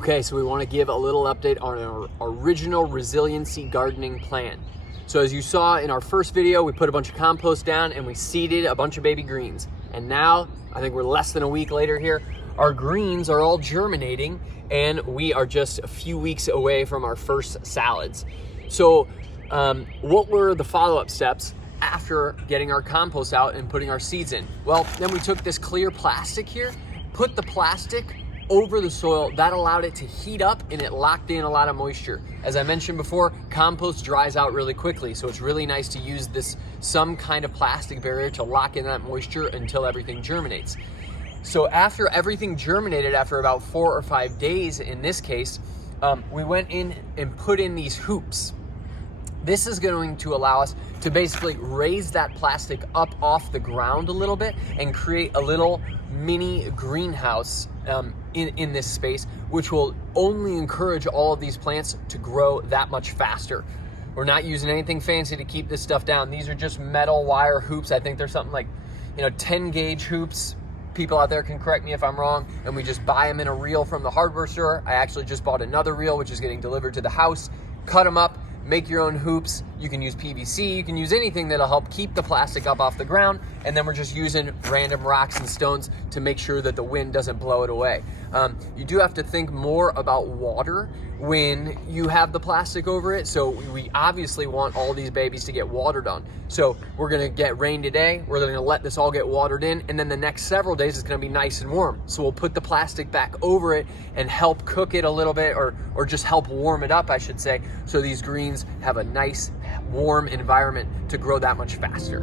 Okay, so we want to give a little update on our original resiliency gardening plan. So as you saw in our first video, we put a bunch of compost down and we seeded a bunch of baby greens. And now, I think we're less than a week later here, our greens are all germinating and we are just a few weeks away from our first salads. So what were the follow-up steps after getting our compost out and putting our seeds in? Well, then we took this clear plastic here, put the plastic over the soil. That allowed it to heat up and it locked in a lot of moisture. As I mentioned before, compost dries out really quickly, so it's really nice to use some kind of plastic barrier to lock in that moisture until everything germinates. So after everything germinated, after about 4 or 5 days in this case, we went in and put in these hoops. This is going to allow us to basically raise that plastic up off the ground a little bit and create a little mini greenhouse in this space, which will only encourage all of these plants to grow that much faster. We're not using anything fancy to keep this stuff down. These are just metal wire hoops. I think they're something like 10 gauge hoops. People out there can correct me if I'm wrong, and we just buy them in a reel from the hardware store. I actually just bought another reel, which is getting delivered to the house. Cut them up, make your own hoops. You can use PVC, you can use anything that'll help keep the plastic up off the ground, and then we're just using random rocks and stones to make sure that the wind doesn't blow it away. You do have to think more about water when you have the plastic over it, so we obviously want all these babies to get watered on. So we're gonna get rain today, we're gonna let this all get watered in, and then the next several days it's gonna be nice and warm. So we'll put the plastic back over it and help cook it a little bit, or just help warm it up, I should say, so these greens have a nice, warm environment to grow that much faster.